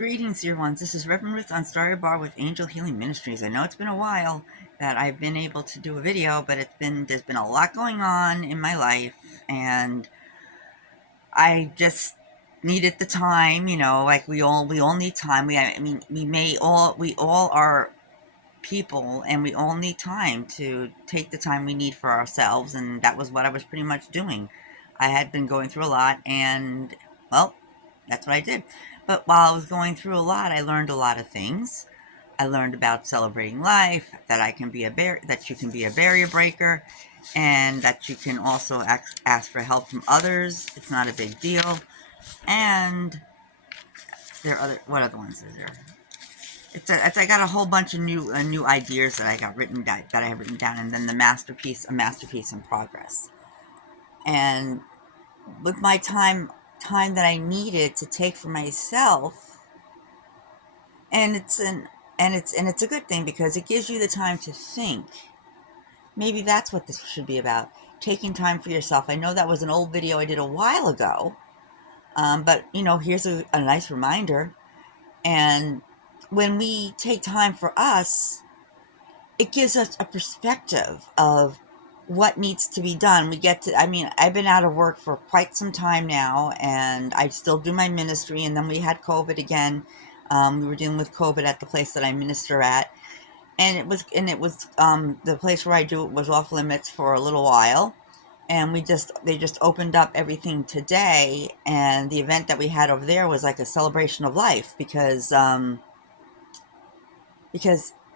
Greetings, dear ones. This is Reverend Ruth on Starry Bar with Angel Healing Ministries. I know it's been a while that I've been able to do a video, but there's been a lot going on in my life, and I just needed the time. Like we all need time. We all are people, and we all need time to take the time we need for ourselves, and that was what I was pretty much doing. I had been going through a lot, and well, that's what I did. But while I was going through a lot, I learned a lot of things. I learned about celebrating life, that that you can be a barrier breaker, and that you can also ask for help from others. It's not a big deal. And there are what other ones is there? I got a whole bunch of new ideas that I have written down, and then a masterpiece in progress. And with my time that I needed to take for myself, and it's a good thing because it gives you the time to think. Maybe that's what this should be about, taking time for yourself. I know that was an old video I did a while ago, but here's a nice reminder. And when we take time for us, it gives us a perspective of what needs to be done. I've been out of work for quite some time now, and I still do my ministry. And then we had COVID again. We were dealing with COVID at the place that I minister at, and it was the place where I do it was off limits for a little while. And they just opened up everything today, and the event that we had over there was like a celebration of life because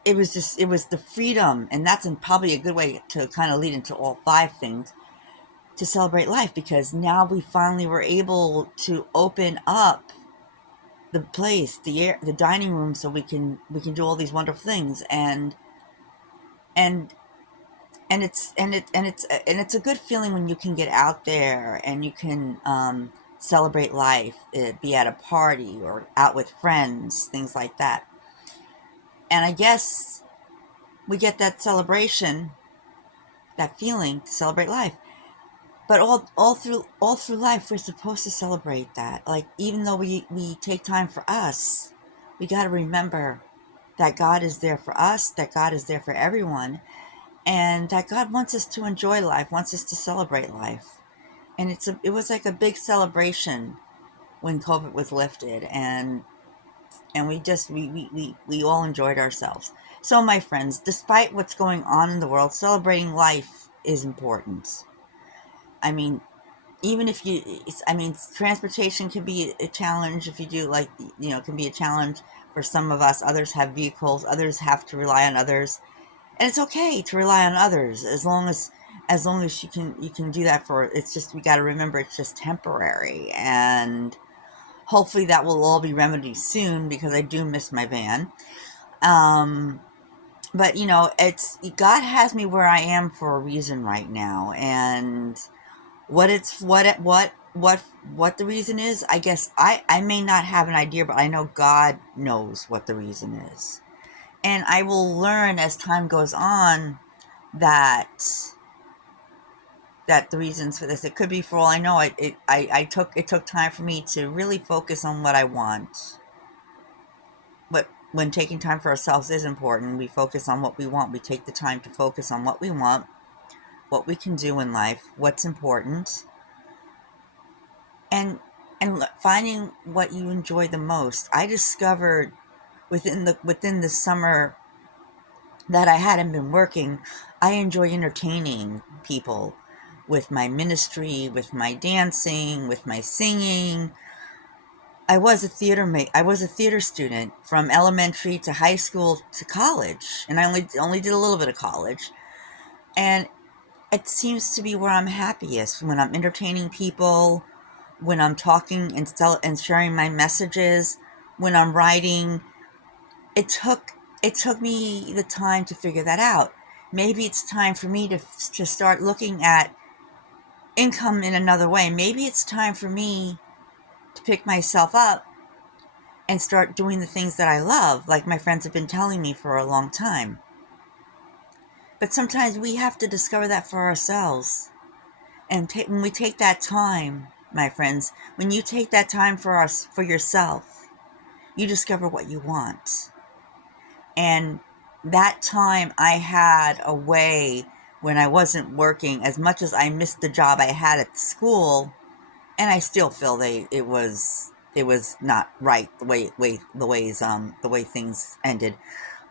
it was the freedom, and that's probably a good way to kind of lead into all five things, to celebrate life, because now we finally were able to open up the place, the dining room, so we can do all these wonderful things, and it's a good feeling when you can get out there and you can celebrate life, be at a party or out with friends, things like that. And I guess we get that celebration, that feeling to celebrate life. But all through life, we're supposed to celebrate that. Like, even though we take time for us, we got to remember that God is there for us, that God is there for everyone, and that God wants us to enjoy life, wants us to celebrate life. And it was like a big celebration when COVID was lifted, and we all enjoyed ourselves. So, my friends, despite what's going on in the world, celebrating life is important. I mean, even if transportation can be a challenge if you do, like, it can be a challenge for some of us. Others have vehicles, others have to rely on others. And it's okay to rely on others as long as you can do that for, it's just, we got to remember it's just temporary, and hopefully that will all be remedied soon, because I do miss my van. But it's, God has me where I am for a reason right now, and what the reason is, I guess I may not have an idea, but I know God knows what the reason is. And I will learn as time goes on that the reasons for this, it could be, for all I know, it took time for me to really focus on what I want. But when taking time for ourselves is important, we focus on what we want. We take the time to focus on what we want, what we can do in life, what's important, and finding what you enjoy the most. I discovered within the summer that I hadn't been working, I enjoy entertaining people with my ministry, with my dancing, with my singing. I was a theater student from elementary to high school to college, and I only did a little bit of college. And it seems to be where I'm happiest, when I'm entertaining people, when I'm talking and sharing my messages, when I'm writing. It took me the time to figure that out. Maybe it's time for me to start looking at income in another way. Maybe it's time for me to pick myself up and start doing the things that I love, like my friends have been telling me for a long time. But sometimes we have to discover that for ourselves. And when we take that time, my friends, when you take that time for yourself, you discover what you want. And that time I had a way when I wasn't working, as much as I missed the job I had at school, and I still feel it was not right the way things ended.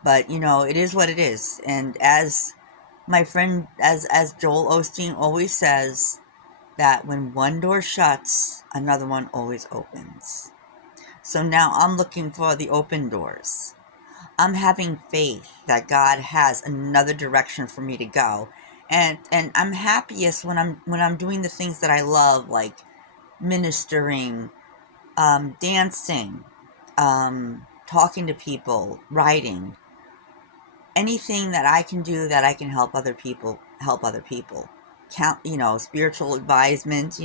But it is what it is. And as my friend, as Joel Osteen always says, that when one door shuts, another one always opens. So now I'm looking for the open doors. I'm having faith that God has another direction for me to go. And I'm happiest when I'm doing the things that I love, like ministering, dancing, talking to people, writing, anything that I can do that I can help other people. Spiritual advisement.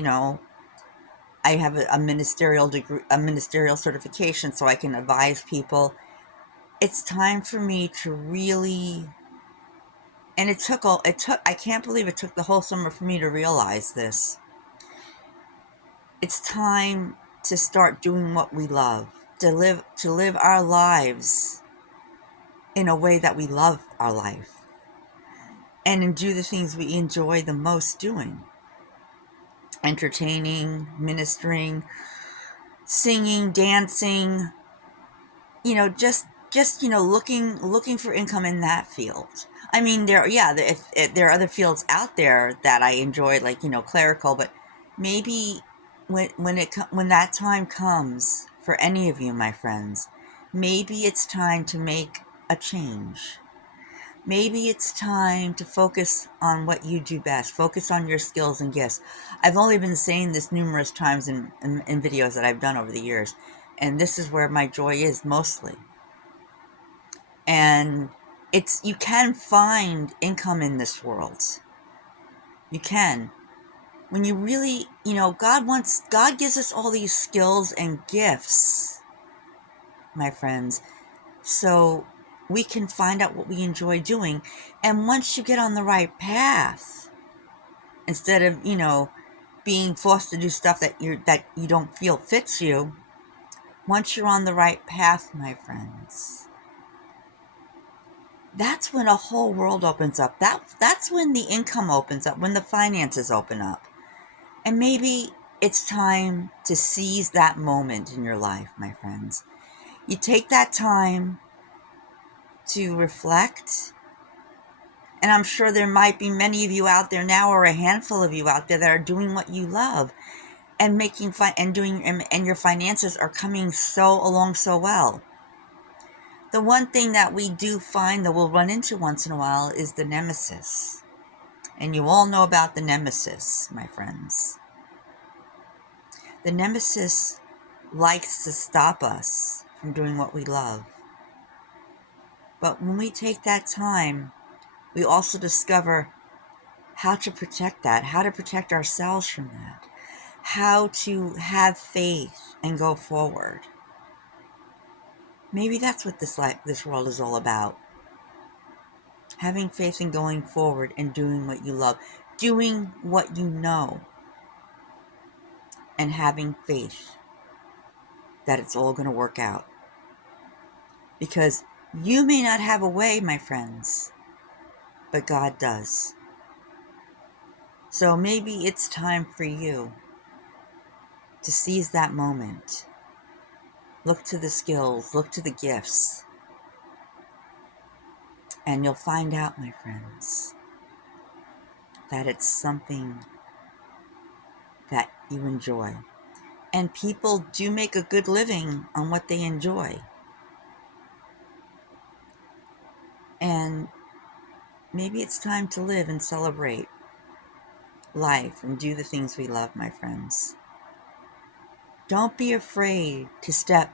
I have a ministerial degree, a ministerial certification, so I can advise people. It's time for me to really, and I can't believe it took the whole summer for me to realize this. It's time to start doing what we love, to live our lives in a way that we love our life, and do the things we enjoy the most doing. Entertaining, ministering, singing, dancing, looking for income in that field. I mean, there are other fields out there that I enjoy, like, clerical, but maybe when that time comes for any of you, my friends, maybe it's time to make a change. Maybe it's time to focus on what you do best. Focus on your skills and gifts. I've only been saying this numerous times in videos that I've done over the years, and this is where my joy is mostly. And you can find income in this world. You can. When you really, God gives us all these skills and gifts, my friends, so we can find out what we enjoy doing. And once you get on the right path, instead of, being forced to do stuff that you don't feel fits you, once you're on the right path, my friends, that's when a whole world opens up. That's when the income opens up, when the finances open up. And maybe it's time to seize that moment in your life, my friends. You take that time to reflect. And I'm sure there might be many of you out there now, or a handful of you out there, that are doing what you love and making and your finances are coming along so well. The one thing that we do find that we'll run into once in a while is the nemesis. And you all know about the nemesis, my friends. The nemesis likes to stop us from doing what we love. But when we take that time, we also discover how to protect that, how to protect ourselves from that, how to have faith and go forward. Maybe that's what this world is all about. Having faith and going forward and doing what you love, doing what you know, and having faith that it's all going to work out. Because you may not have a way, my friends, but God does. So maybe it's time for you to seize that moment. Look to the skills, look to the gifts, and you'll find out, my friends, that it's something that you enjoy. And people do make a good living on what they enjoy. And maybe it's time to live and celebrate life and do the things we love, my friends. Don't be afraid to step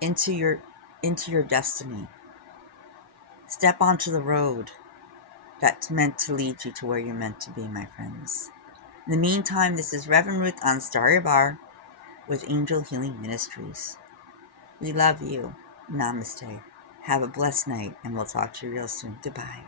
into your destiny. Step onto the road that's meant to lead you to where you're meant to be, my friends. In the meantime, this is Reverend Ruth on Starry Bar with Angel Healing Ministries. We love you. Namaste. Have a blessed night, and we'll talk to you real soon. Goodbye.